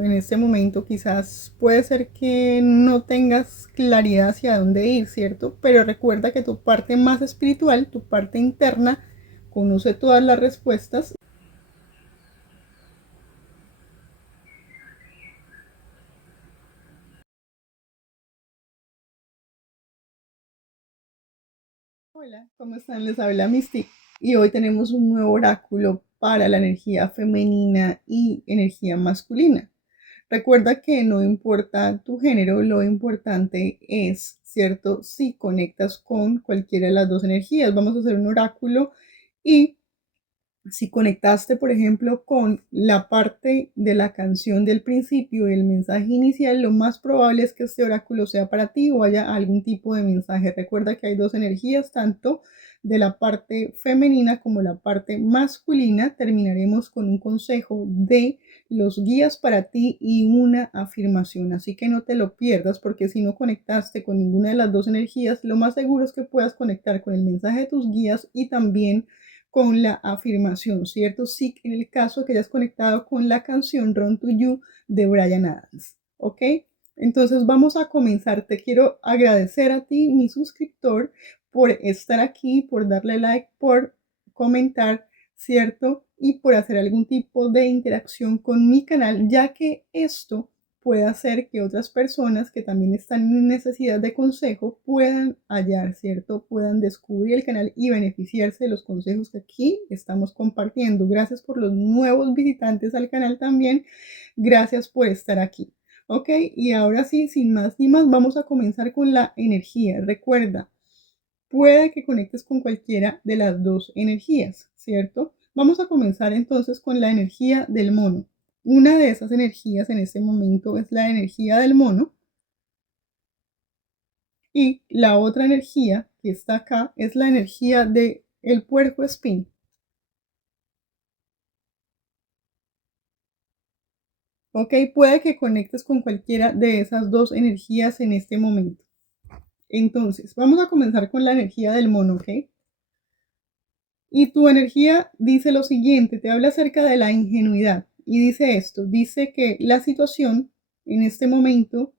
En este momento quizás puede ser que no tengas claridad hacia dónde ir, ¿cierto? Pero recuerda que tu parte más espiritual, tu parte interna, conoce todas las respuestas. Hola, ¿cómo están? Les habla Misty y hoy tenemos un nuevo oráculo para la energía femenina y energía masculina. Recuerda que no importa tu género, lo importante es, ¿cierto? Si conectas con cualquiera de las dos energías. Vamos a hacer un oráculo y si conectaste, por ejemplo, con la parte de la canción del principio y el mensaje inicial, lo más probable es que este oráculo sea para ti o haya algún tipo de mensaje. Recuerda que hay dos energías, tanto de la parte femenina como la parte masculina. Terminaremos con un consejo de los guías para ti y una afirmación. Así que no te lo pierdas, porque si no conectaste con ninguna de las dos energías, lo más seguro es que puedas conectar con el mensaje de tus guías y también con la afirmación, ¿cierto? Sí, en el caso que hayas conectado con la canción Run to You de Bryan Adams, ¿ok? Entonces vamos a comenzar. Te quiero agradecer a ti, mi suscriptor, por estar aquí, por darle like, por comentar, ¿cierto? Y por hacer algún tipo de interacción con mi canal, ya que esto puede hacer que otras personas que también están en necesidad de consejo puedan hallar, ¿cierto? Puedan descubrir el canal y beneficiarse de los consejos que aquí estamos compartiendo. Gracias por los nuevos visitantes al canal también. Gracias por estar aquí. Ok, y ahora sí, sin más ni más, vamos a comenzar con la energía. Recuerda, puede que conectes con cualquiera de las dos energías, ¿cierto? Vamos a comenzar entonces con la energía del mono. Una de esas energías en este momento es la energía del mono y la otra energía que está acá es la energía de el puerco espín. Ok, puede que conectes con cualquiera de esas dos energías en este momento. Entonces, vamos a comenzar con la energía del mono, ¿ok? Y tu energía dice lo siguiente, te habla acerca de la ingenuidad y dice esto, dice que la situación en este momento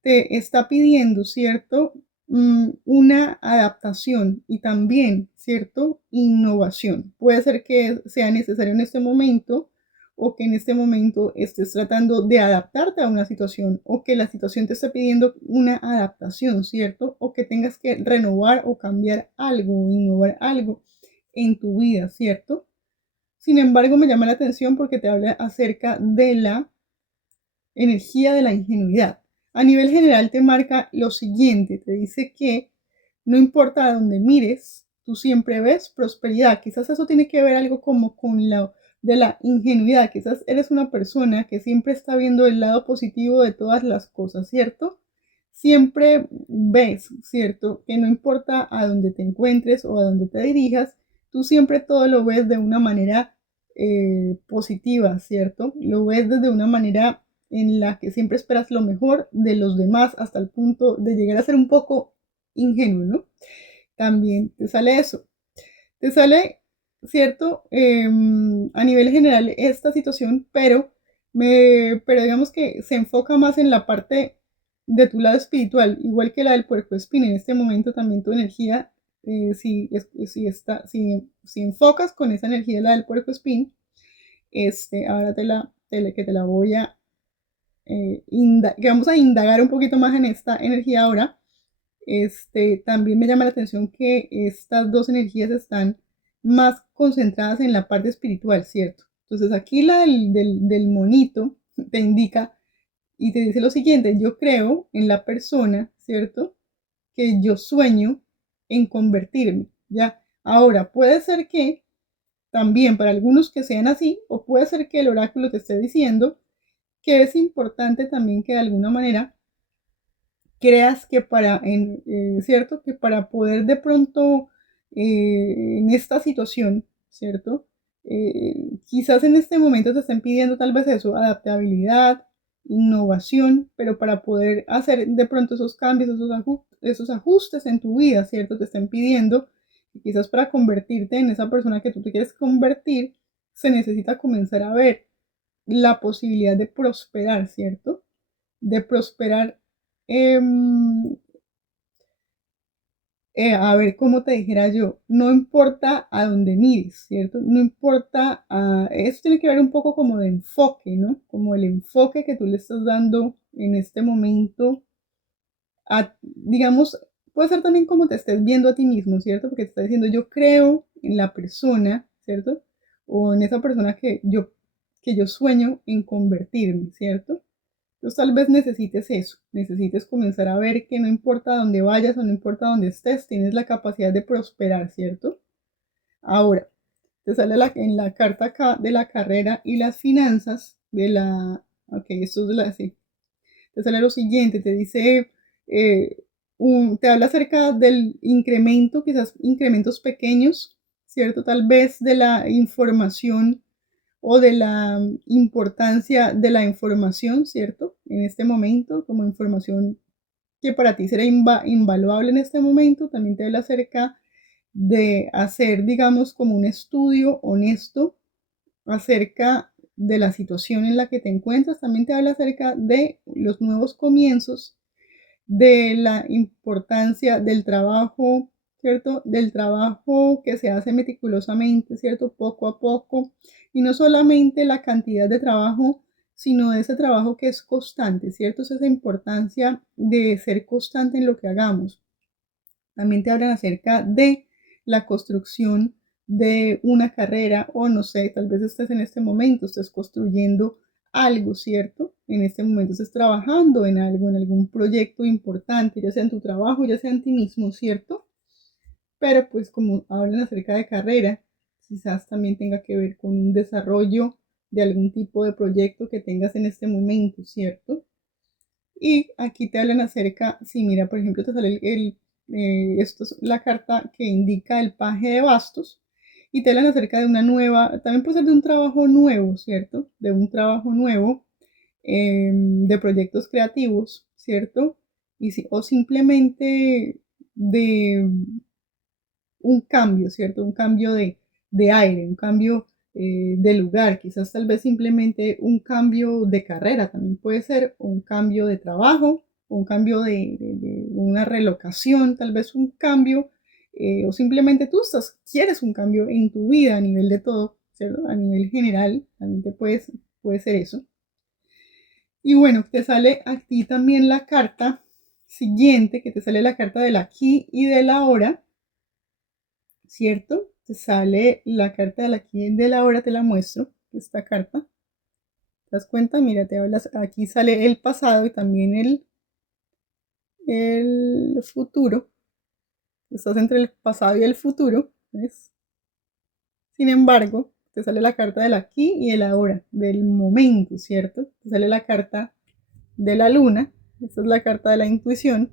te está pidiendo, ¿cierto? Una adaptación y también, ¿cierto? Innovación. Puede ser que sea necesario en este momento o que en este momento estés tratando de adaptarte a una situación o que la situación te esté pidiendo una adaptación, ¿cierto? O que tengas que renovar o cambiar algo o innovar algo en tu vida, ¿cierto? Sin embargo, me llama la atención porque te habla acerca de la energía de la ingenuidad. A nivel general te marca lo siguiente, te dice que no importa a dónde mires, tú siempre ves prosperidad. Quizás eso tiene que ver algo como con la de la ingenuidad. Quizás eres una persona que siempre está viendo el lado positivo de todas las cosas, ¿cierto? Siempre ves, ¿cierto? Que no importa a dónde te encuentres o a dónde te dirijas, tú siempre todo lo ves de una manera positiva, ¿cierto? Lo ves desde una manera en la que siempre esperas lo mejor de los demás hasta el punto de llegar a ser un poco ingenuo, ¿no? También te sale eso. Te sale, ¿cierto? A nivel general esta situación, pero digamos que se enfoca más en la parte de tu lado espiritual, igual que la del puercoespín. En este momento también tu energía, si enfocas con esa energía de la del puercoespín, ahora que te la voy a que vamos a indagar un poquito más en esta energía ahora. También me llama la atención que estas dos energías están más concentradas en la parte espiritual, ¿cierto? Entonces aquí la del monito te indica y te dice lo siguiente, yo creo en la persona, ¿cierto? Que yo sueño en convertirme, ¿ya? Ahora, puede ser que también para algunos que sean así, o puede ser que el oráculo te esté diciendo que es importante también que de alguna manera creas que ¿cierto? Que para poder de pronto en esta situación, ¿cierto? Quizás en este momento te estén pidiendo tal vez eso, adaptabilidad, innovación, pero para poder hacer de pronto esos cambios, esos ajustes en tu vida, ¿cierto? Te estén pidiendo, y quizás para convertirte en esa persona que tú te quieres convertir, se necesita comenzar a ver la posibilidad de prosperar, ¿cierto? De prosperar, a ver, cómo te dijera yo, no importa a dónde mires, ¿cierto? No importa, eso tiene que ver un poco como de enfoque, ¿no? Como el enfoque que tú le estás dando en este momento digamos, puede ser también como te estés viendo a ti mismo, ¿cierto? Porque te está diciendo, yo creo en la persona, ¿cierto? O en esa persona que yo sueño en convertirme, ¿cierto? Entonces tal vez necesites eso, necesites comenzar a ver que no importa dónde vayas o no importa dónde estés, tienes la capacidad de prosperar, ¿cierto? Ahora, te sale en la carta acá de la carrera y las finanzas ok, esto es de la, sí, te sale lo siguiente, te dice, eh, te habla acerca del incremento, quizás incrementos pequeños, ¿cierto? Tal vez de la información o de la importancia de la información, ¿cierto? En este momento, como información que para ti será invaluable en este momento, también te habla acerca de hacer, digamos, como un estudio honesto acerca de la situación en la que te encuentras, también te habla acerca de los nuevos comienzos, de la importancia del trabajo, ¿cierto? Del trabajo que se hace meticulosamente, ¿cierto? Poco a poco. Y no solamente la cantidad de trabajo, sino de ese trabajo que es constante, ¿cierto? Es esa importancia de ser constante en lo que hagamos. También te hablan acerca de la construcción de una carrera o no sé, tal vez estés en este momento, estés construyendo algo, ¿cierto? En este momento estés trabajando en algo, en algún proyecto importante, ya sea en tu trabajo, ya sea en ti mismo, ¿cierto? Pero pues como hablan acerca de carrera, quizás también tenga que ver con un desarrollo de algún tipo de proyecto que tengas en este momento, ¿cierto? Y aquí te hablan acerca, si mira, por ejemplo, te sale esto es la carta que indica el paje de bastos y te hablan acerca de una nueva, también puede ser de un trabajo nuevo, ¿cierto? De un trabajo nuevo, de proyectos creativos, ¿cierto? O simplemente de un cambio, ¿cierto? Un cambio de aire, un cambio de lugar, quizás tal vez simplemente un cambio de carrera, también puede ser un cambio de trabajo, un cambio de una relocación, tal vez un cambio, o simplemente quieres un cambio en tu vida a nivel de todo, ¿cierto? A nivel general, también puede ser eso. Y bueno, te sale aquí también la carta siguiente, que te sale la carta del aquí y del ahora, ¿cierto? Te sale la carta de aquí de la hora, te la muestro, esta carta. ¿Te das cuenta? Mira, aquí sale el pasado y también el futuro. Estás entre el pasado y el futuro, ¿ves? Sin embargo, te sale la carta del aquí y el ahora, del momento, ¿cierto? Te sale la carta de la luna, esta es la carta de la intuición,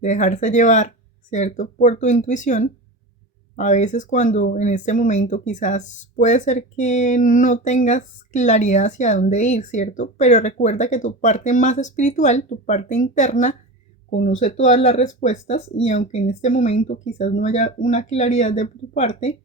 de dejarse llevar, ¿cierto? Por tu intuición. A veces cuando en este momento quizás puede ser que no tengas claridad hacia dónde ir, ¿cierto? Pero recuerda que tu parte más espiritual, tu parte interna, conoce todas las respuestas y aunque en este momento quizás no haya una claridad de tu parte,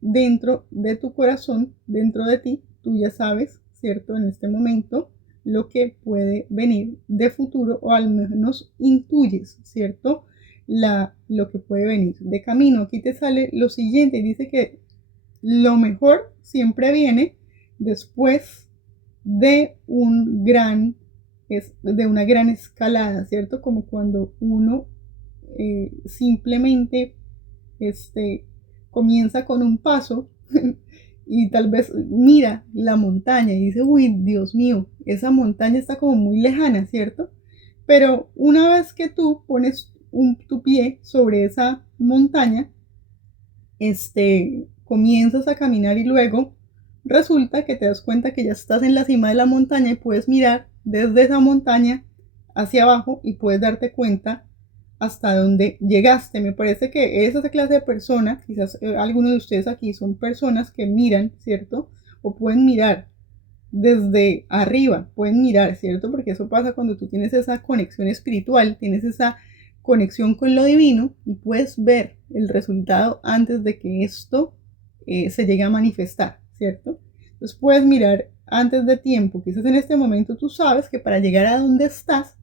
dentro de tu corazón, dentro de ti, tú ya sabes, ¿cierto? En este momento lo que puede venir de futuro o al menos intuyes, ¿cierto? Lo que puede venir de camino. Aquí te sale lo siguiente, dice que lo mejor siempre viene después de de una gran escalada, ¿cierto? Como cuando uno simplemente comienza con un paso y tal vez mira la montaña y dice, uy, Dios mío, esa montaña está como muy lejana, ¿cierto? Pero una vez que tú pones tu pie sobre esa montaña, comienzas a caminar y luego resulta que te das cuenta que ya estás en la cima de la montaña y puedes mirar desde esa montaña hacia abajo y puedes darte cuenta hasta dónde llegaste. Me parece que esa clase de persona, quizás algunos de ustedes aquí son personas que miran, ¿cierto? O pueden mirar desde arriba, pueden mirar, ¿cierto? Porque eso pasa cuando tú tienes esa conexión espiritual, tienes esa conexión con lo divino y puedes ver el resultado antes de que esto se llegue a manifestar, ¿cierto? Entonces puedes mirar antes de tiempo. Quizás en este momento tú sabes que para llegar a donde estás,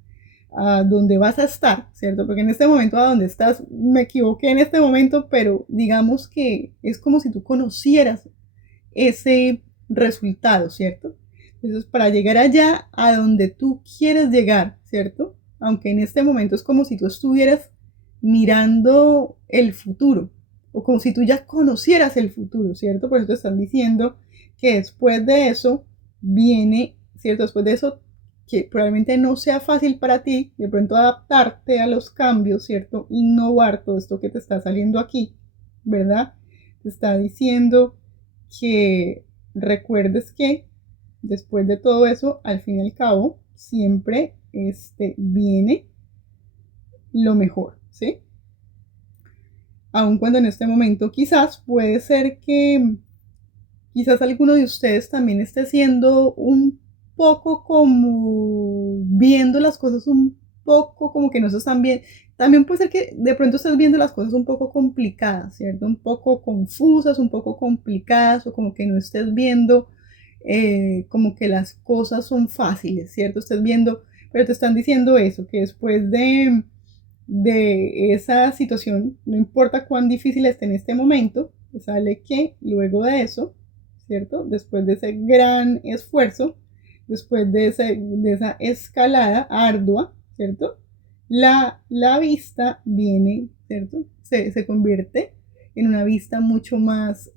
a donde vas a estar, ¿cierto? Porque en este momento a donde estás, me equivoqué en este momento, pero digamos que es como si tú conocieras ese resultado, ¿cierto? Entonces, para llegar allá a donde tú quieres llegar, ¿cierto? Aunque en este momento es como si tú estuvieras mirando el futuro, o como si tú ya conocieras el futuro, ¿cierto? Por eso te están diciendo que después de eso viene, ¿cierto? Después de eso, que probablemente no sea fácil para ti, de pronto adaptarte a los cambios, ¿cierto? Innovar todo esto que te está saliendo aquí, ¿verdad? Te está diciendo que recuerdes que después de todo eso, al fin y al cabo, siempre viene lo mejor, ¿sí? Aun cuando en este momento quizás puede ser que quizás alguno de ustedes también esté siendo un poco como viendo las cosas un poco como que no se están bien. También puede ser que de pronto estés viendo las cosas un poco complicadas, ¿cierto? Un poco confusas, un poco complicadas o como que no estés viendo como que las cosas son fáciles, ¿cierto? Estés viendo, pero te están diciendo eso, que después de esa situación, no importa cuán difícil esté en este momento, sale que luego de eso, ¿cierto? Después de ese gran esfuerzo, después de esa escalada ardua, ¿cierto? La vista viene, ¿cierto? Se convierte en una vista mucho más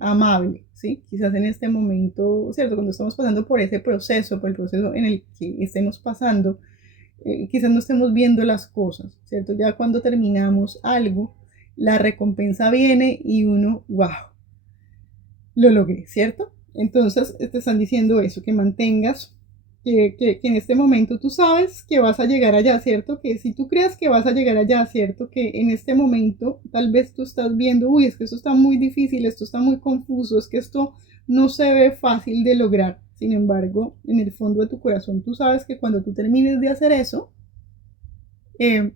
amable, ¿sí? Quizás en este momento, ¿cierto? Cuando estamos pasando por ese proceso, por el proceso en el que estemos pasando, quizás no estemos viendo las cosas, ¿cierto? Ya cuando terminamos algo, la recompensa viene y uno, wow, lo logré, ¿cierto? Entonces te están diciendo eso, que mantengas, que en este momento tú sabes que vas a llegar allá, ¿cierto? Que si tú crees que vas a llegar allá, ¿cierto? Que en este momento tal vez tú estás viendo, uy, es que esto está muy difícil, esto está muy confuso, es que esto no se ve fácil de lograr. Sin embargo, en el fondo de tu corazón tú sabes que cuando tú termines de hacer eso, eh,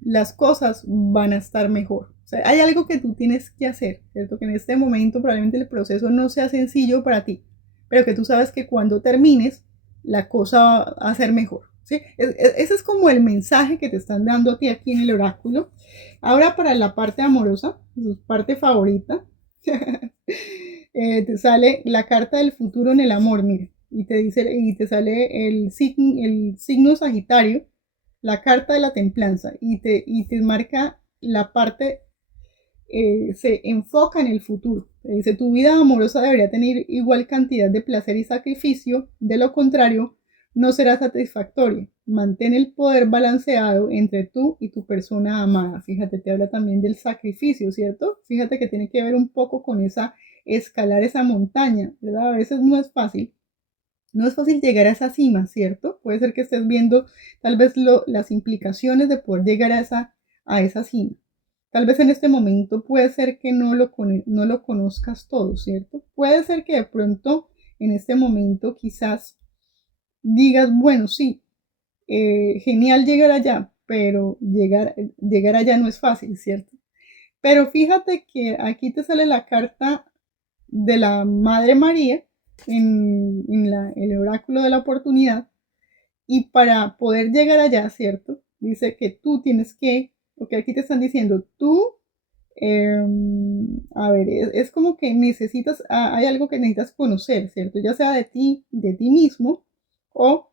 las cosas van a estar mejor. O sea, hay algo que tú tienes que hacer, ¿cierto? Que en este momento probablemente el proceso no sea sencillo para ti, pero que tú sabes que cuando termines, la cosa va a ser mejor. ¿Sí? Ese es como el mensaje que te están dando a ti aquí en el oráculo. Ahora para la parte amorosa, su parte favorita, te sale la carta del futuro en el amor, mira, y te dice, y te sale el signo Sagitario, la carta de la templanza y te marca la parte, se enfoca en el futuro. Te dice, tu vida amorosa debería tener igual cantidad de placer y sacrificio, de lo contrario, no será satisfactoria. Mantén el poder balanceado entre tú y tu persona amada. Fíjate, te habla también del sacrificio, ¿cierto? Fíjate que tiene que ver un poco con esa escalar esa montaña, ¿verdad? A veces no es fácil, no es fácil llegar a esa cima, ¿cierto? Puede ser que estés viendo tal vez las implicaciones de poder llegar a esa cima. Tal vez en este momento puede ser que no lo conozcas todo, ¿cierto? Puede ser que de pronto en este momento quizás digas, bueno, sí, genial llegar allá, pero llegar allá no es fácil, ¿cierto? Pero fíjate que aquí te sale la carta de la Madre María en el oráculo de la oportunidad y para poder llegar allá, ¿cierto? Dice que tú tienes que, porque aquí te están diciendo, tú, eh, a ver, es como que necesitas, hay algo que necesitas conocer, ¿cierto? Ya sea de ti mismo o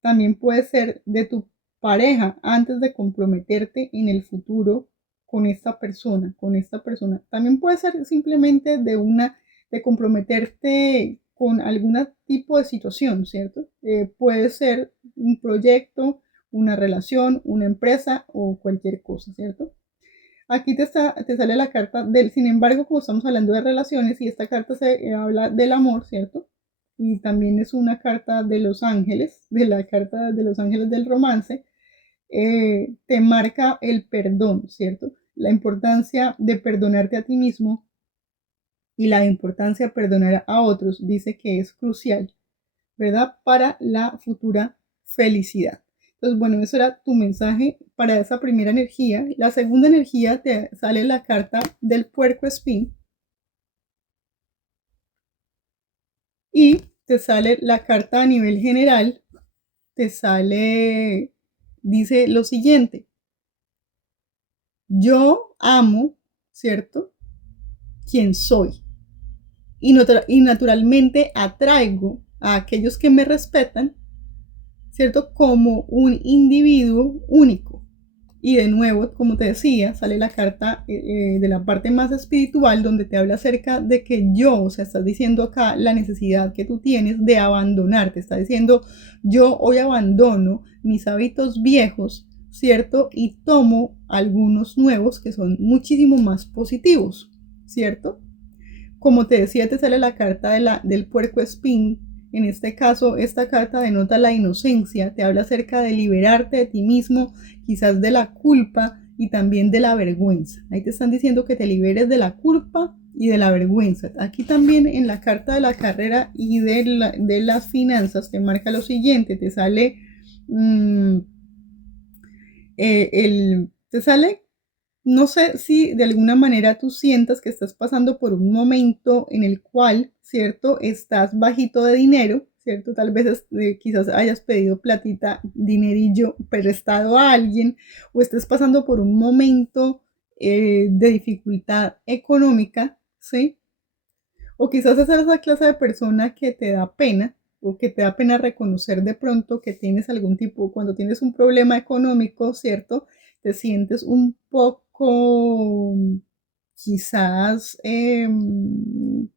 también puede ser de tu pareja antes de comprometerte en el futuro con esta persona, con esta persona. También puede ser simplemente de comprometerte con algún tipo de situación, ¿cierto? Puede ser un proyecto, una relación, una empresa o cualquier cosa, ¿cierto? Aquí te sale la carta del, sin embargo, como estamos hablando de relaciones y esta carta se habla del amor, ¿cierto? Y también es una carta de los ángeles, de la carta de los ángeles del romance, te marca el perdón, ¿cierto? La importancia de perdonarte a ti mismo y la importancia de perdonar a otros, dice que es crucial, ¿verdad? Para la futura felicidad. Entonces, bueno, eso era tu mensaje para esa primera energía. La segunda energía te sale la carta del puerco espín. Y te sale la carta a nivel general, dice lo siguiente: yo amo, ¿cierto? Quien soy. Y naturalmente atraigo a aquellos que me respetan, ¿cierto? Como un individuo único. Y de nuevo, como te decía, sale la carta de la parte más espiritual donde te habla acerca de que yo, o sea, estás diciendo acá la necesidad que tú tienes de abandonarte. Está diciendo, yo hoy abandono mis hábitos viejos, ¿cierto? Y tomo algunos nuevos que son muchísimo más positivos, ¿cierto? Como te decía, te sale la carta del puerco espín. En este caso, esta carta denota la inocencia, te habla acerca de liberarte de ti mismo, quizás de la culpa y también de la vergüenza. Ahí te están diciendo que te liberes de la culpa y de la vergüenza. Aquí también en la carta de la carrera y de las finanzas te marca lo siguiente, te sale, te sale, no sé si de alguna manera tú sientas que estás pasando por un momento en el cual, ¿cierto? Estás bajito de dinero, ¿cierto? Tal vez quizás hayas pedido platita, dinerillo prestado a alguien, o estés pasando por un momento de dificultad económica, ¿sí? O quizás esa es la clase de persona que te da pena, o que te da pena reconocer de pronto que tienes algún tipo, cuando tienes un problema económico, ¿cierto? Te sientes un poco, quizás te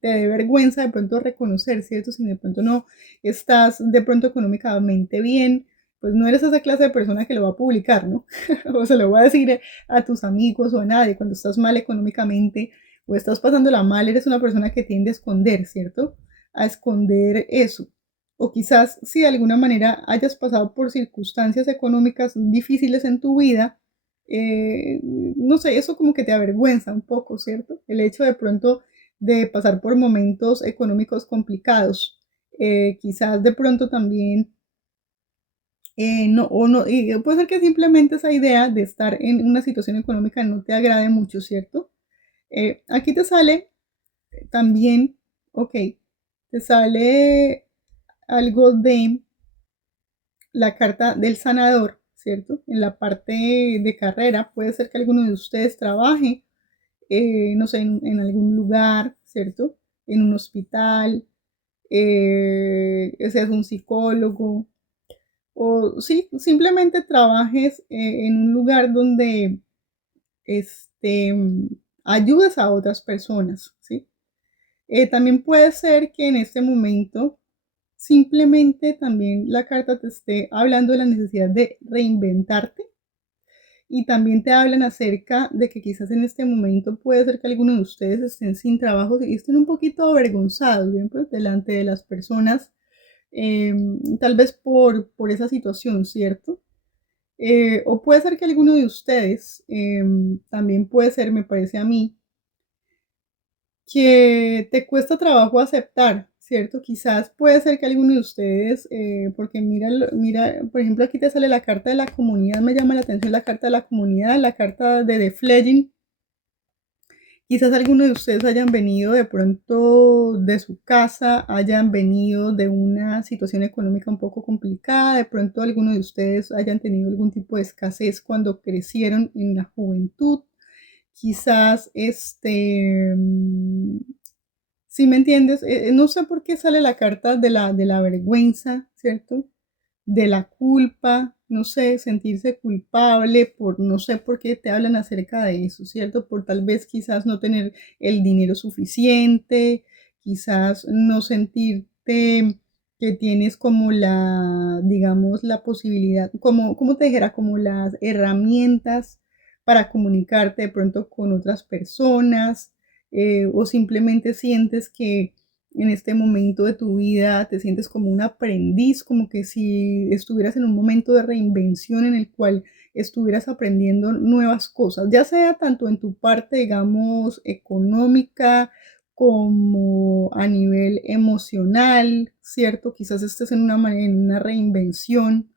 dé vergüenza de pronto reconocer, ¿cierto? Si de pronto no estás de pronto económicamente bien, pues no eres esa clase de persona que lo va a publicar, ¿no? O se lo va a decir a tus amigos o a nadie cuando estás mal económicamente o estás pasándola mal, eres una persona que tiende a esconder, ¿cierto? A esconder eso. O quizás si de alguna manera hayas pasado por circunstancias económicas difíciles en tu vida, no sé, eso como que te avergüenza un poco, ¿cierto? El hecho de pronto de pasar por momentos económicos complicados. Quizás de pronto también, no, o no, y puede ser que simplemente esa idea de estar en una situación económica no te agrade mucho, ¿cierto? Aquí te sale también, ok, te sale algo de la carta del sanador, ¿cierto? En la parte de carrera puede ser que alguno de ustedes trabaje, no sé, en algún lugar, ¿cierto? En un hospital, seas un psicólogo, o sí, simplemente trabajes en un lugar donde este, ayudes a otras personas, ¿sí? También puede ser que en este momento simplemente también la carta te esté hablando de la necesidad de reinventarte y también te hablan acerca de que quizás en este momento puede ser que algunos de ustedes estén sin trabajo y estén un poquito avergonzados, bien, pues, delante de las personas, tal vez por esa situación, ¿cierto? O puede ser que alguno de ustedes, también puede ser, me parece a mí, que te cuesta trabajo aceptar, ¿cierto? Quizás puede ser que alguno de ustedes, porque mira, mira, por ejemplo, aquí te sale la carta de la comunidad, me llama la atención la carta de la comunidad, la carta de The Fledging. Quizás alguno de ustedes hayan venido de pronto de su casa, hayan venido de una situación económica un poco complicada, de pronto alguno de ustedes hayan tenido algún tipo de escasez cuando crecieron en la juventud. Quizás si me entiendes, no sé por qué sale la carta de la vergüenza, ¿cierto? De la culpa, no sé, sentirse culpable por, no sé por qué te hablan acerca de eso, ¿cierto? Por tal vez quizás no tener el dinero suficiente, quizás no sentirte que tienes como la, digamos, la posibilidad, como te dijera, como las herramientas para comunicarte de pronto con otras personas, o simplemente sientes que en este momento de tu vida te sientes como un aprendiz, como que si estuvieras en un momento de reinvención en el cual estuvieras aprendiendo nuevas cosas, ya sea tanto en tu parte, digamos, económica como a nivel emocional, ¿cierto? Quizás estés en una reinvención,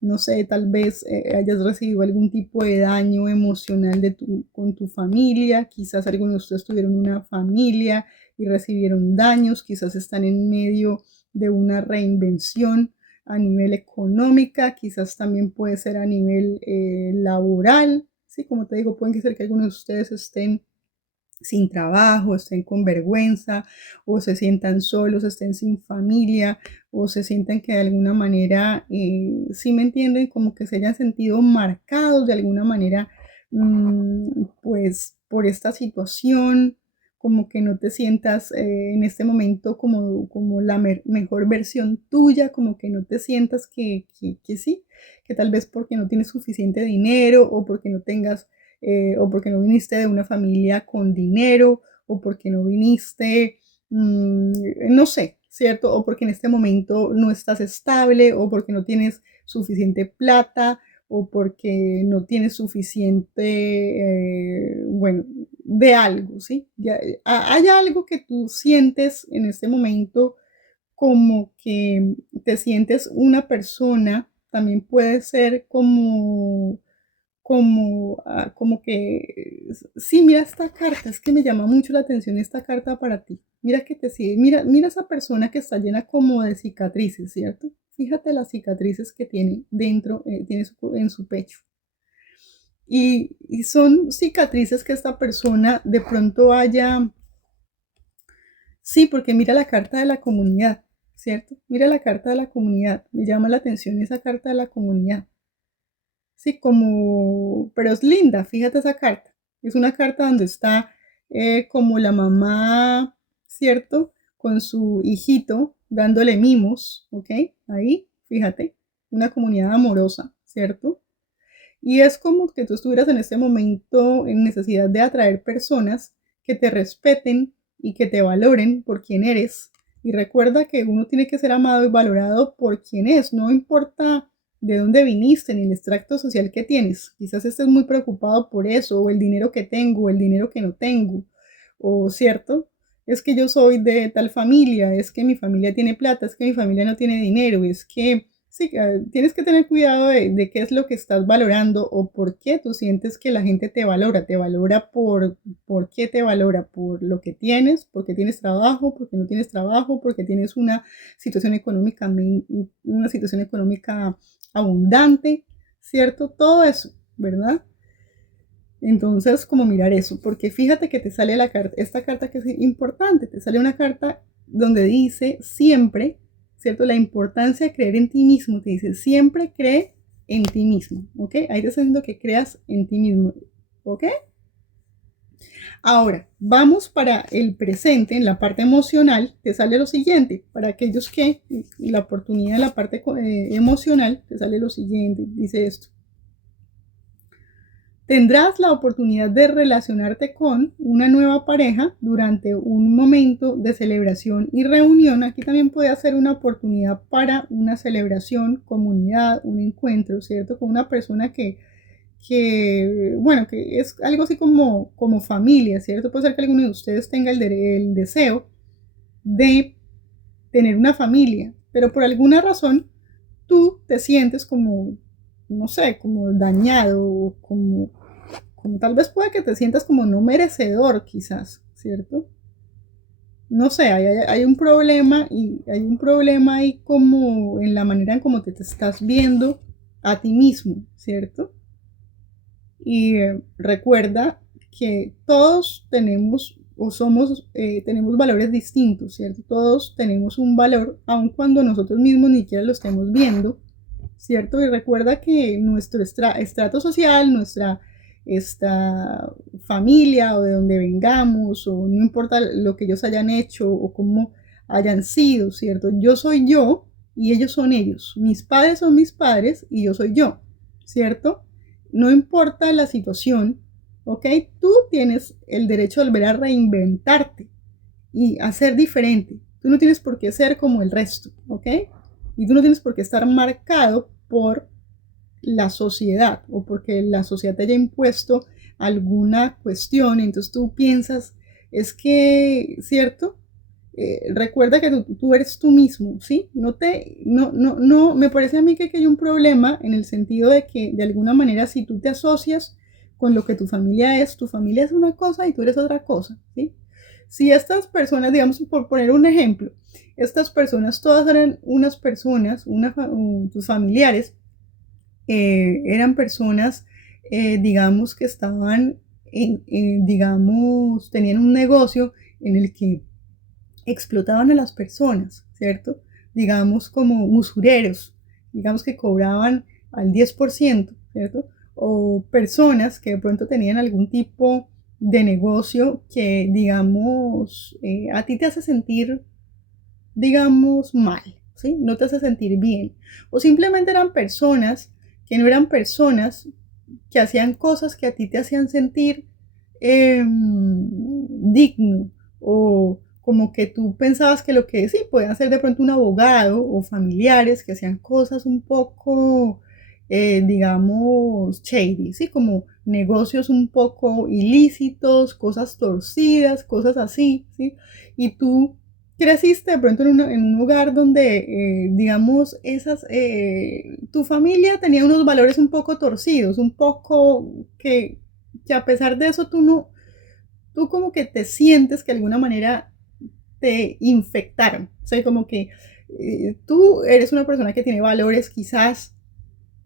no sé, tal vez hayas recibido algún tipo de daño emocional con tu familia, quizás algunos de ustedes tuvieron una familia y recibieron daños, quizás están en medio de una reinvención a nivel económica, quizás también puede ser a nivel laboral, ¿sí? Como te digo, pueden ser que algunos de ustedes estén sin trabajo, estén con vergüenza, o se sientan solos, estén sin familia, o se sientan que de alguna manera, sí me entienden, como que se hayan sentido marcados de alguna manera, pues por esta situación, como que no te sientas en este momento como la mejor versión tuya, como que no te sientas que sí, que tal vez porque no tienes suficiente dinero o porque no tengas o porque no viniste de una familia con dinero, o porque no viniste, no sé, ¿cierto? O porque en este momento no estás estable, o porque no tienes suficiente plata, o porque no tienes suficiente, bueno, de algo, ¿sí? Ya, hay algo que tú sientes en este momento como que te sientes una persona, también puede ser como que, sí, mira esta carta, es que me llama mucho la atención esta carta para ti. Mira que te sigue, mira esa persona que está llena como de cicatrices, ¿cierto? Fíjate las cicatrices que tiene dentro, tiene en su pecho. Y son cicatrices que esta persona de pronto haya, sí, porque mira la carta de la comunidad, ¿cierto? Mira la carta de la comunidad, me llama la atención esa carta de la comunidad. Sí, como, pero es linda, fíjate esa carta. Es una carta donde está como la mamá, ¿cierto? Con su hijito dándole mimos, ¿ok? Ahí, fíjate, una comunidad amorosa, ¿cierto? Y es como que tú estuvieras en este momento en necesidad de atraer personas que te respeten y que te valoren por quien eres. Y recuerda que uno tiene que ser amado y valorado por quien es, no importa de dónde viniste ni el extracto social que tienes. Quizás estés muy preocupado por eso, o el dinero que tengo, o el dinero que no tengo, o cierto, es que yo soy de tal familia, es que mi familia tiene plata, es que mi familia no tiene dinero, es que sí, tienes que tener cuidado de qué es lo que estás valorando o por qué tú sientes que la gente te valora por qué te valora, por lo que tienes, porque tienes trabajo, porque no tienes trabajo, porque tienes una situación económica abundante, ¿cierto? Todo eso, ¿verdad? Entonces, como mirar eso, porque fíjate que te sale la carta, esta carta que es importante, te sale una carta donde dice siempre, ¿cierto? La importancia de creer en ti mismo, te dice siempre cree en ti mismo, ¿ok? Ahí te está diciendo que creas en ti mismo, ¿ok? Ahora, vamos para el presente, en la parte emocional, te sale lo siguiente, para aquellos que la oportunidad de la parte emocional, te sale lo siguiente, dice esto. Tendrás la oportunidad de relacionarte con una nueva pareja durante un momento de celebración y reunión. Aquí también puede ser una oportunidad para una celebración, comunidad, un encuentro, ¿cierto? Con una persona bueno, que es algo así como familia, ¿cierto? Puede ser que alguno de ustedes tenga el deseo de tener una familia, pero por alguna razón tú te sientes como, no sé, como dañado, como tal vez puede que te sientas como no merecedor quizás, ¿cierto? No sé, hay un problema y hay un problema ahí como en la manera en cómo te estás viendo a ti mismo, ¿cierto? Y recuerda que todos tenemos o tenemos valores distintos, ¿cierto? Todos tenemos un valor, aun cuando nosotros mismos ni siquiera lo estemos viendo, ¿cierto? Y recuerda que nuestro estrato social, esta familia o de donde vengamos, o no importa lo que ellos hayan hecho o cómo hayan sido, ¿cierto? Yo soy yo y ellos son ellos. Mis padres son mis padres y yo soy yo, ¿cierto? No importa la situación, ¿ok? Tú tienes el derecho de volver a reinventarte y a ser diferente. Tú no tienes por qué ser como el resto, ¿ok? Y tú no tienes por qué estar marcado por la sociedad o porque la sociedad te haya impuesto alguna cuestión. Entonces tú piensas, es que, ¿cierto? Recuerda que tú eres tú mismo, ¿sí? No, me parece a mí que hay un problema en el sentido de que de alguna manera si tú te asocias con lo que tu familia es una cosa y tú eres otra cosa, ¿sí? Si estas personas, digamos, por poner un ejemplo, estas personas todas eran unas personas, tus familiares, eran personas, digamos, que estaban, digamos, tenían un negocio en el que explotaban a las personas, ¿cierto? Digamos como usureros, digamos que cobraban al 10%, ¿cierto? O personas que de pronto tenían algún tipo de negocio que, digamos, a ti te hace sentir, digamos, mal, ¿sí? No te hace sentir bien. O simplemente eran personas que no eran personas que hacían cosas que a ti te hacían sentir digno o como que tú pensabas que lo que sí podían ser de pronto un abogado o familiares que hacían cosas un poco, digamos, shady, ¿sí? Como negocios un poco ilícitos, cosas torcidas, cosas así, ¿sí? Y tú creciste de pronto en un lugar donde, digamos, tu familia tenía unos valores un poco torcidos, un poco que a pesar de eso tú como que te sientes que de alguna manera te infectaron. O sea, como que tú eres una persona que tiene valores quizás,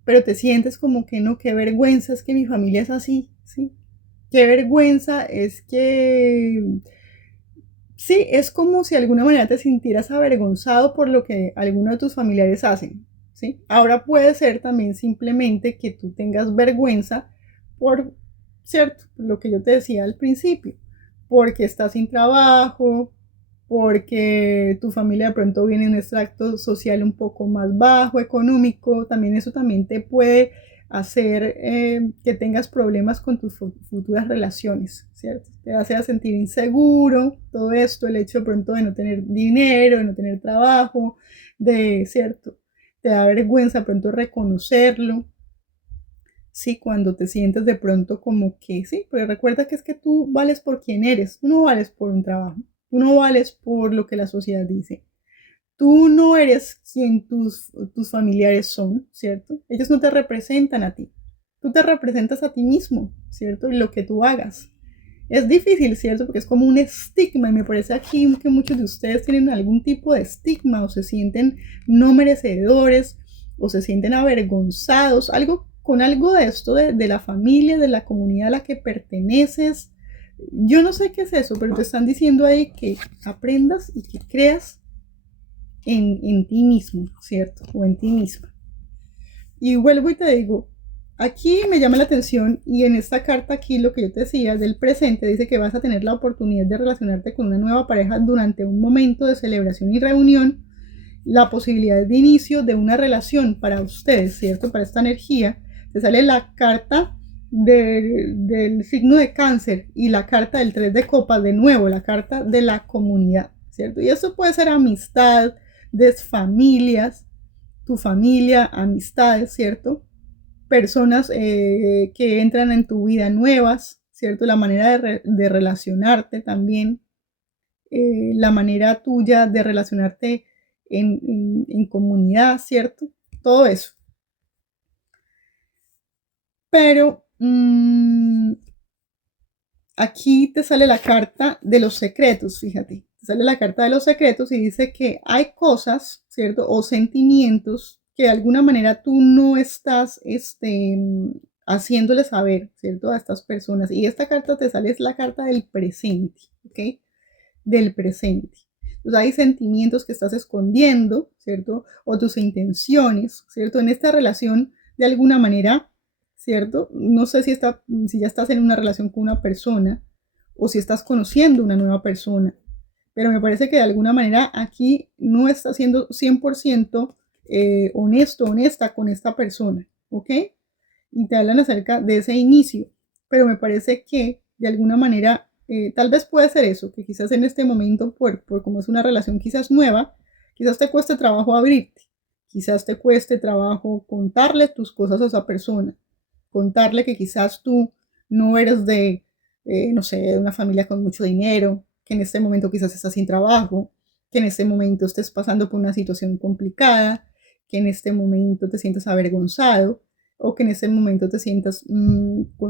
pero te sientes como que no, qué vergüenza es que mi familia es así, ¿sí? Qué vergüenza es que sí, es como si de alguna manera te sintieras avergonzado por lo que algunos de tus familiares hacen, ¿sí? Ahora puede ser también simplemente que tú tengas vergüenza por, ¿cierto? Lo que yo te decía al principio, porque estás sin trabajo, porque tu familia de pronto viene en un extracto social un poco más bajo, económico, también eso también te puede hacer que tengas problemas con tus futuras relaciones, ¿cierto? Te hace sentir inseguro, todo esto, el hecho de pronto de no tener dinero, de no tener trabajo, ¿cierto? Te da vergüenza de pronto reconocerlo, sí, cuando te sientes de pronto como que, sí, pero recuerda que es que tú vales por quien eres, tú no vales por un trabajo, tú no vales por lo que la sociedad dice. Tú no eres quien tus familiares son, ¿cierto? Ellos no te representan a ti. Tú te representas a ti mismo, ¿cierto? Y lo que tú hagas. Es difícil, ¿cierto? Porque es como un estigma y me parece aquí que muchos de ustedes tienen algún tipo de estigma o se sienten no merecedores o se sienten avergonzados, algo con algo de esto de la familia, de la comunidad a la que perteneces. Yo no sé qué es eso, pero te están diciendo ahí que aprendas y que creas en ti mismo, ¿cierto? O en ti misma. Y vuelvo y te digo, aquí me llama la atención y en esta carta aquí lo que yo te decía del presente dice que vas a tener la oportunidad de relacionarte con una nueva pareja durante un momento de celebración y reunión, la posibilidad de inicio de una relación para ustedes, ¿cierto? Para esta energía, te sale la carta del signo de cáncer y la carta del 3 de copas, de nuevo, la carta de la comunidad, ¿cierto? Y eso puede ser amistad, desfamilias, tu familia, amistades, ¿cierto? Personas que entran en tu vida nuevas, ¿cierto? La manera de relacionarte también, la manera tuya de relacionarte en comunidad, ¿cierto? Todo eso. Pero aquí te sale la carta de los secretos, fíjate. Te sale la carta de los secretos y dice que hay cosas, ¿cierto? O sentimientos que de alguna manera tú no estás haciéndole saber, ¿cierto? A estas personas. Y esta carta te sale es la carta del presente, ¿ok? Del presente. Entonces hay sentimientos que estás escondiendo, ¿cierto? O tus intenciones, ¿cierto? En esta relación, de alguna manera, ¿cierto? No sé si ya estás en una relación con una persona o si estás conociendo una nueva persona, pero me parece que de alguna manera aquí no estás siendo 100% honesto, honesta con esta persona, ¿ok? Y te hablan acerca de ese inicio, pero me parece que de alguna manera tal vez puede ser eso, que quizás en este momento, por como es una relación quizás nueva, quizás te cueste trabajo abrirte, quizás te cueste trabajo contarle tus cosas a esa persona, contarle que quizás tú no eres no sé, de una familia con mucho dinero, que en este momento quizás estás sin trabajo, que en este momento estés pasando por una situación complicada, que en este momento te sientas avergonzado o que en este momento te sientas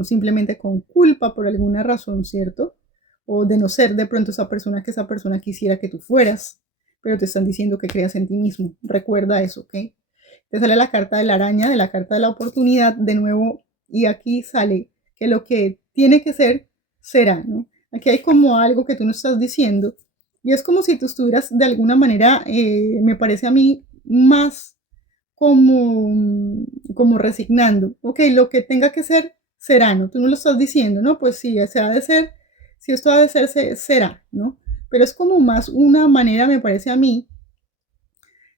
simplemente con culpa por alguna razón, ¿cierto? o de no ser de pronto esa persona que esa persona quisiera que tú fueras, pero te están diciendo que creas en ti mismo. Recuerda eso, ¿ok? Te sale la carta de la araña, de la carta de la oportunidad, de nuevo, y aquí sale que lo que tiene que ser, será, ¿no? Aquí hay como algo que tú no estás diciendo, y es como si tú estuvieras de alguna manera, me parece a mí, más como resignando. Ok, lo que tenga que ser, será, ¿no? Tú no lo estás diciendo, ¿no? Pues sí, se ha de ser, si esto ha de ser, será, ¿no? Pero es como más una manera, me parece a mí,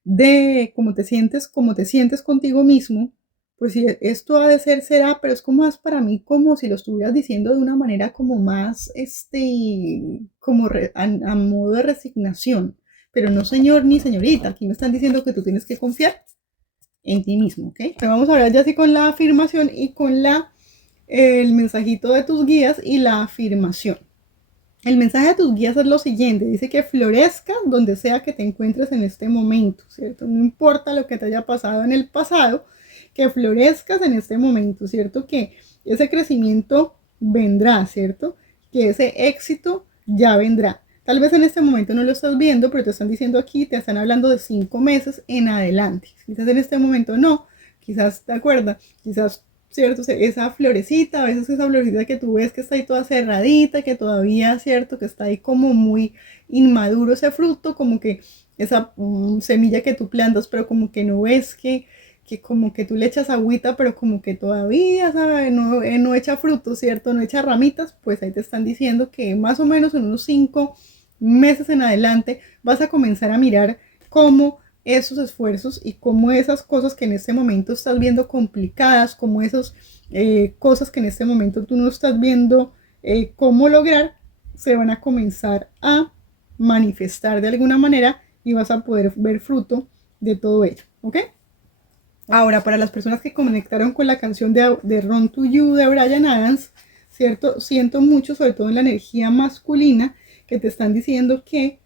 de cómo te sientes contigo mismo, pues si esto ha de ser, será, pero es como más para mí como si lo estuvieras diciendo de una manera como más, como a modo de resignación. Pero no señor ni señorita, aquí me están diciendo que tú tienes que confiar en ti mismo, ¿ok? Pero vamos a hablar ya así con la afirmación y con el mensajito de tus guías y la afirmación. El mensaje de tus guías es lo siguiente, dice que florezcas donde sea que te encuentres en este momento, ¿cierto? No importa lo que te haya pasado en el pasado, que florezcas en este momento, ¿cierto? Que ese crecimiento vendrá, ¿cierto? Que ese éxito ya vendrá. Tal vez en este momento no lo estás viendo, pero te están diciendo aquí, te están hablando de 5 meses en adelante. Quizás en este momento no, quizás te acuerdas, quizás, ¿cierto? Esa florecita, a veces esa florecita que tú ves que está ahí toda cerradita, que todavía, ¿cierto? Que está ahí como muy inmaduro ese fruto, como que esa semilla que tú plantas, pero como que no ves que como que tú le echas agüita, pero como que todavía, ¿sabes? No echa frutos, ¿cierto? No echa ramitas, pues ahí te están diciendo que más o menos en unos 5 meses en adelante vas a comenzar a mirar cómo esos esfuerzos y cómo esas cosas que en este momento estás viendo complicadas, como esas cosas que en este momento tú no estás viendo cómo lograr, se van a comenzar a manifestar de alguna manera y vas a poder ver fruto de todo ello, ¿ok? Ahora, para las personas que conectaron con la canción de Run to You de Bryan Adams, ¿cierto? Siento mucho, sobre todo en la energía masculina, que te están diciendo que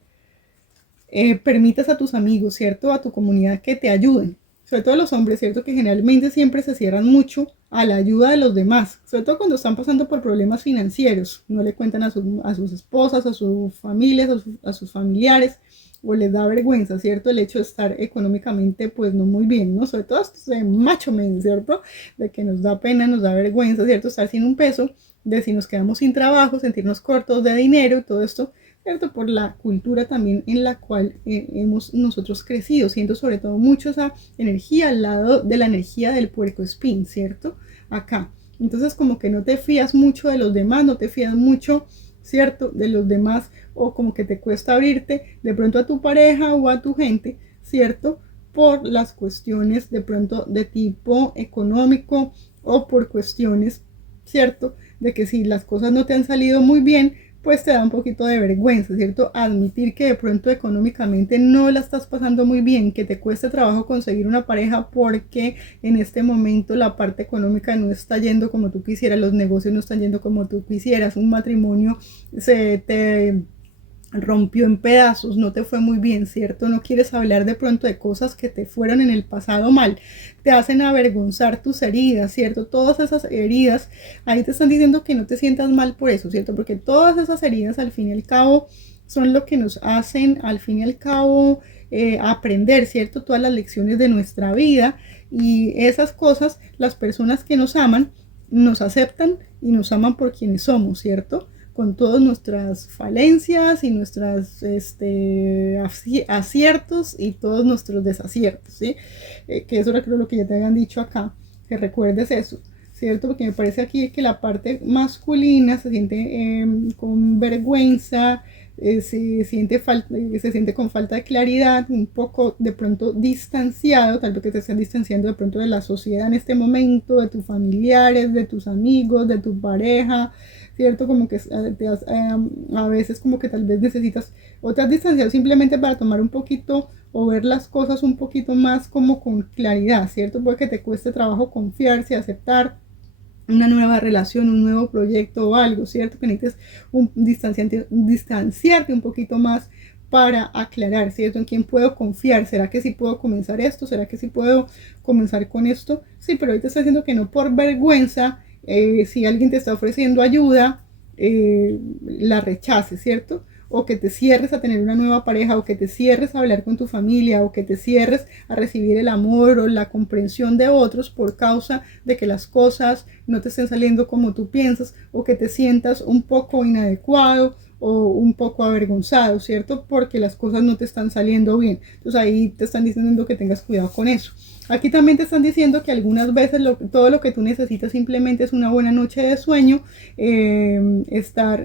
permitas a tus amigos, ¿cierto? A tu comunidad que te ayuden. Sobre todo los hombres, ¿cierto? Que generalmente siempre se cierran mucho a la ayuda de los demás. Sobre todo cuando están pasando por problemas financieros. No le cuentan a sus esposas, a sus familias, a sus familiares. O les da vergüenza, ¿cierto? El hecho de estar económicamente, pues no muy bien, ¿no? Sobre todo de macho men, ¿cierto? De que nos da pena, nos da vergüenza, ¿cierto? Estar sin un peso, de si nos quedamos sin trabajo, sentirnos cortos de dinero y todo esto, ¿cierto? Por la cultura también en la cual hemos nosotros crecido, siendo sobre todo mucho esa energía al lado de la energía del puercoespín, ¿cierto? Acá. Entonces como que no te fías mucho de los demás, no te fías mucho, ¿cierto? De los demás, o como que te cuesta abrirte de pronto a tu pareja o a tu gente, ¿cierto? Por las cuestiones de pronto de tipo económico o por cuestiones, ¿cierto? De que si las cosas no te han salido muy bien, pues te da un poquito de vergüenza, ¿cierto? Admitir que de pronto económicamente no la estás pasando muy bien, que te cueste trabajo conseguir una pareja porque en este momento la parte económica no está yendo como tú quisieras, los negocios no están yendo como tú quisieras, un matrimonio se te rompió en pedazos, no te fue muy bien, ¿cierto? No quieres hablar de pronto de cosas que te fueron en el pasado mal, te hacen avergonzar tus heridas, ¿cierto? Todas esas heridas, ahí te están diciendo que no te sientas mal por eso, ¿cierto? Porque todas esas heridas al fin y al cabo son lo que nos hacen al fin y al cabo aprender, ¿cierto? Todas las lecciones de nuestra vida y esas cosas, las personas que nos aman, nos aceptan y nos aman por quienes somos, ¿cierto? Con todas nuestras falencias y nuestros aciertos y todos nuestros desaciertos, ¿sí? Que eso era creo lo que ya te habían dicho acá, que recuerdes eso, ¿cierto? Porque me parece aquí que la parte masculina se siente con vergüenza, se siente con falta de claridad, un poco de pronto distanciado, tal vez que te estén distanciando de pronto de la sociedad en este momento, de tus familiares, de tus amigos, de tu pareja, ¿cierto? Como que a veces como que tal vez necesitas otras distancias simplemente para tomar un poquito o ver las cosas un poquito más como con claridad, ¿cierto? Puede que te cueste trabajo confiarse, aceptar una nueva relación, un nuevo proyecto o algo, ¿cierto? Que necesites distanciarte un poquito más para aclarar, ¿cierto? ¿En quién puedo confiar? ¿Será que sí puedo comenzar esto? ¿Será que sí puedo comenzar con esto? Sí, pero ahorita está diciendo que no por vergüenza, si alguien te está ofreciendo ayuda, la rechaces, ¿cierto? O que te cierres a tener una nueva pareja, o que te cierres a hablar con tu familia, o que te cierres a recibir el amor o la comprensión de otros por causa de que las cosas no te estén saliendo como tú piensas, o que te sientas un poco inadecuado o un poco avergonzado, ¿cierto? Porque las cosas no te están saliendo bien. Entonces ahí te están diciendo que tengas cuidado con eso. Aquí también te están diciendo que algunas veces todo lo que tú necesitas simplemente es una buena noche de sueño,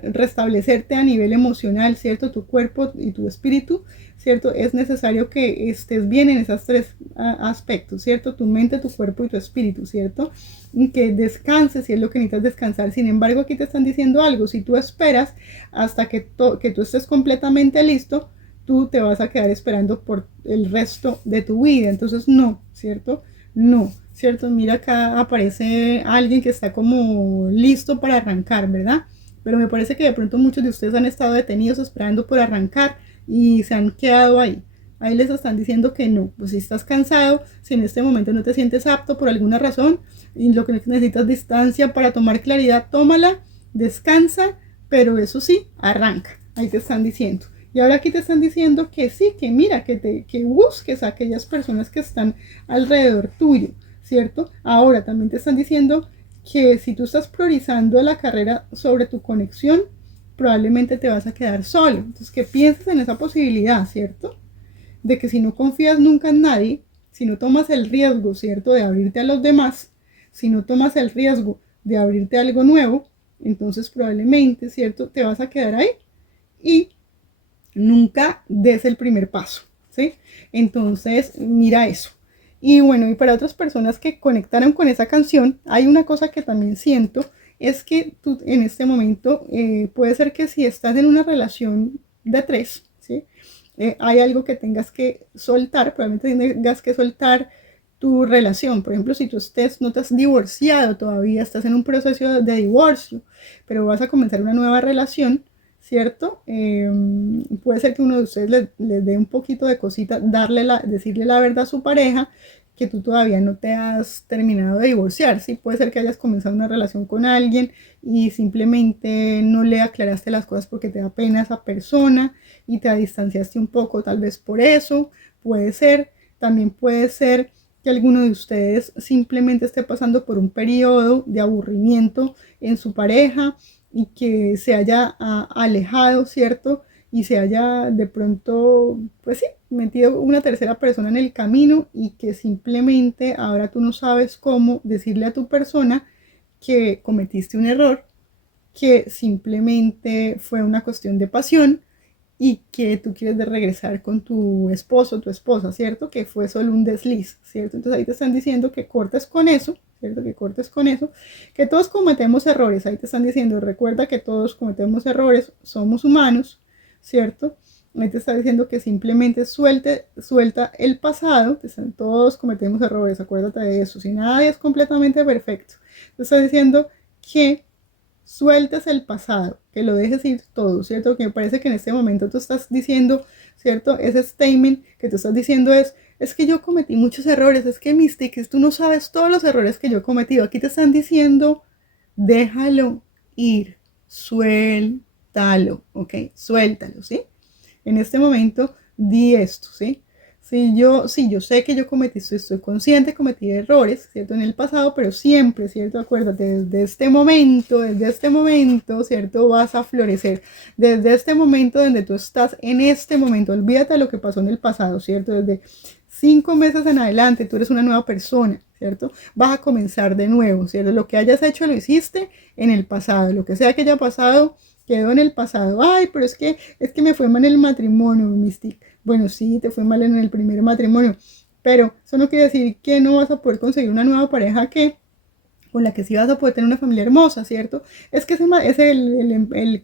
restablecerte a nivel emocional, ¿cierto? Tu cuerpo y tu espíritu, ¿cierto? Es necesario que estés bien en esos tres aspectos, ¿cierto? Tu mente, tu cuerpo y tu espíritu, ¿cierto? Y que descanses si es lo que necesitas descansar. Sin embargo, aquí te están diciendo algo. Si tú esperas hasta que tú estés completamente listo, tú te vas a quedar esperando por el resto de tu vida. Entonces, no, ¿cierto? No, ¿cierto? Mira, acá aparece alguien que está como listo para arrancar, ¿verdad? Pero me parece que de pronto muchos de ustedes han estado detenidos esperando por arrancar y se han quedado ahí. Ahí les están diciendo que no, pues si estás cansado, si en este momento no te sientes apto por alguna razón y lo que necesitas distancia para tomar claridad, tómala, descansa, pero eso sí, arranca. Ahí te están diciendo. Y ahora aquí te están diciendo que sí, que mira, que busques a aquellas personas que están alrededor tuyo, ¿cierto? Ahora también te están diciendo que si tú estás priorizando la carrera sobre tu conexión, probablemente te vas a quedar solo. Entonces, que pienses en esa posibilidad, ¿cierto? De que si no confías nunca en nadie, si no tomas el riesgo, ¿cierto? De abrirte a los demás, si no tomas el riesgo de abrirte a algo nuevo, entonces probablemente, ¿cierto? Te vas a quedar ahí y nunca des el primer paso, ¿sí? Entonces, mira eso. Y bueno, y para otras personas que conectaron con esa canción, hay una cosa que también siento, es que tú en este momento, puede ser que si estás en una relación de tres, ¿sí? Hay algo que tengas que soltar, probablemente tengas que soltar tu relación. Por ejemplo, si tú no te has divorciado todavía, estás en un proceso de divorcio, pero vas a comenzar una nueva relación, ¿cierto? Puede ser que uno de ustedes les dé un poquito de cosita, decirle la verdad a su pareja, que tú todavía no te has terminado de divorciar, ¿sí? Puede ser que hayas comenzado una relación con alguien y simplemente no le aclaraste las cosas porque te da pena esa persona y te distanciaste un poco, tal vez por eso, puede ser. También puede ser que alguno de ustedes simplemente esté pasando por un periodo de aburrimiento en su pareja y que se haya alejado, ¿cierto? Y se haya de pronto, pues sí, metido una tercera persona en el camino y que simplemente ahora tú no sabes cómo decirle a tu persona que cometiste un error, que simplemente fue una cuestión de pasión y que tú quieres de regresar con tu esposo, tu esposa, ¿cierto? Que fue solo un desliz, ¿cierto? Entonces ahí te están diciendo que cortes con eso, ¿cierto? Que cortes con eso, que todos cometemos errores, ahí te están diciendo, recuerda que todos cometemos errores, somos humanos, ¿cierto? Ahí te está diciendo que simplemente suelta el pasado, todos cometemos errores, acuérdate de eso, si nadie es completamente perfecto. Te está diciendo que sueltes el pasado, que lo dejes ir todo, ¿cierto? Que me parece que en este momento tú estás diciendo, ¿cierto? Ese statement que tú estás diciendo es que yo cometí muchos errores, es que Mystic, tú no sabes todos los errores que yo he cometido. Aquí te están diciendo, déjalo ir, suéltalo, ¿ok? Suéltalo, ¿sí? En este momento, di esto, ¿sí? Sí, yo sé que yo cometí, estoy consciente, cometí errores, ¿cierto? En el pasado, pero siempre, ¿cierto? Acuérdate, desde este momento, ¿cierto? Vas a florecer. Desde este momento donde tú estás en este momento, olvídate de lo que pasó en el pasado, ¿cierto? Desde 5 meses en adelante, tú eres una nueva persona, ¿cierto? Vas a comenzar de nuevo, ¿cierto? Lo que hayas hecho lo hiciste en el pasado, lo que sea que haya pasado, quedó en el pasado. Ay, pero es que me fue mal en el matrimonio, Mystic. Bueno, sí, te fue mal en el primer matrimonio, pero eso no quiere decir que no vas a poder conseguir una nueva pareja con la que sí vas a poder tener una familia hermosa, ¿cierto? Es que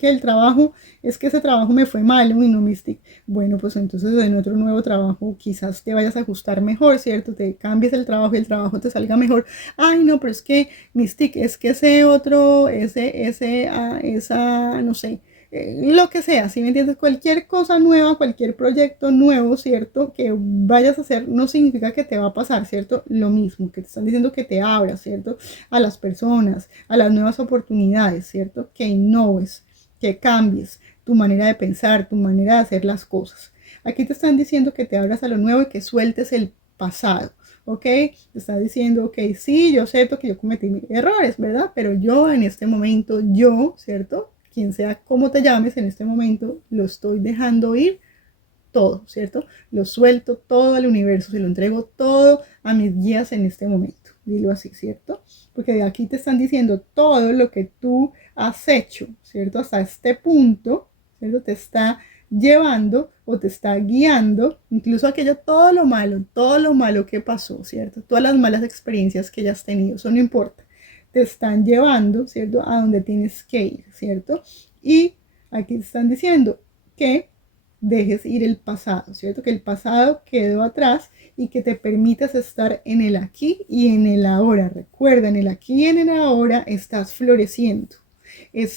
el trabajo, es que ese trabajo me fue mal, uy, no, Mystic. Bueno, pues entonces en otro nuevo trabajo quizás te vayas a ajustar mejor, ¿cierto? Te cambies el trabajo y el trabajo te salga mejor. Ay, no, pero es que, Mystic, es que ese otro, esa, no sé, lo que sea, ¿sí me entiendes? Cualquier cosa nueva, cualquier proyecto nuevo, ¿cierto? Que vayas a hacer no significa que te va a pasar, ¿cierto? Lo mismo, que te están diciendo que te abras, ¿cierto? A las personas, a las nuevas oportunidades, ¿cierto? Que innoves, que cambies tu manera de pensar, tu manera de hacer las cosas. Aquí te están diciendo que te abras a lo nuevo y que sueltes el pasado. ¿Ok? Te está diciendo, ok, sí, yo acepto que yo cometí errores, ¿verdad? Pero yo en este momento, yo, ¿cierto? Quien sea como te llames en este momento, lo estoy dejando ir todo, ¿cierto? Lo suelto todo al universo, se lo entrego todo a mis guías en este momento. Dilo así, ¿cierto? Porque de aquí te están diciendo todo lo que tú has hecho, ¿cierto? Hasta este punto, ¿cierto? Te está llevando o te está guiando, incluso aquello, todo lo malo que pasó, ¿cierto? Todas las malas experiencias que ya has tenido, eso no importa. Te están llevando, ¿cierto? A donde tienes que ir, ¿cierto? Y aquí te están diciendo que dejes ir el pasado, ¿cierto? Que el pasado quedó atrás y que te permitas estar en el aquí y en el ahora. Recuerda, en el aquí y en el ahora estás floreciendo.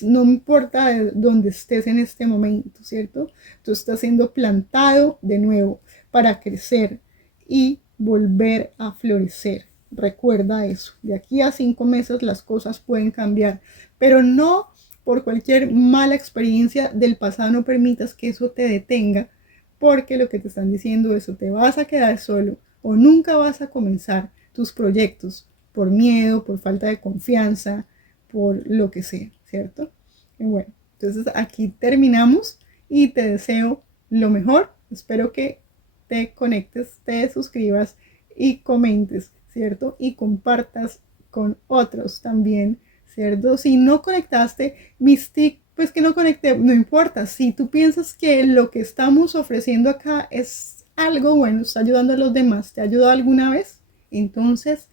No importa de dónde estés en este momento, ¿cierto? Tú estás siendo plantado de nuevo para crecer y volver a florecer. Recuerda eso. De aquí a 5 meses las cosas pueden cambiar, pero no por cualquier mala experiencia del pasado, no permitas que eso te detenga, porque lo que te están diciendo es o te vas a quedar solo o nunca vas a comenzar tus proyectos por miedo, por falta de confianza, por lo que sea, ¿cierto? Y bueno, entonces aquí terminamos y te deseo lo mejor. Espero que te conectes, te suscribas y comentes, ¿cierto? Y compartas con otros también, ¿cierto? Si no conectaste, Mystic, pues que no conecte, no importa. Si tú piensas que lo que estamos ofreciendo acá es algo bueno, está ayudando a los demás, ¿te ha ayudado alguna vez? Entonces,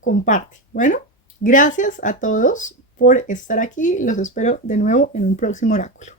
comparte. Bueno, gracias a todos por estar aquí. Los espero de nuevo en un próximo oráculo.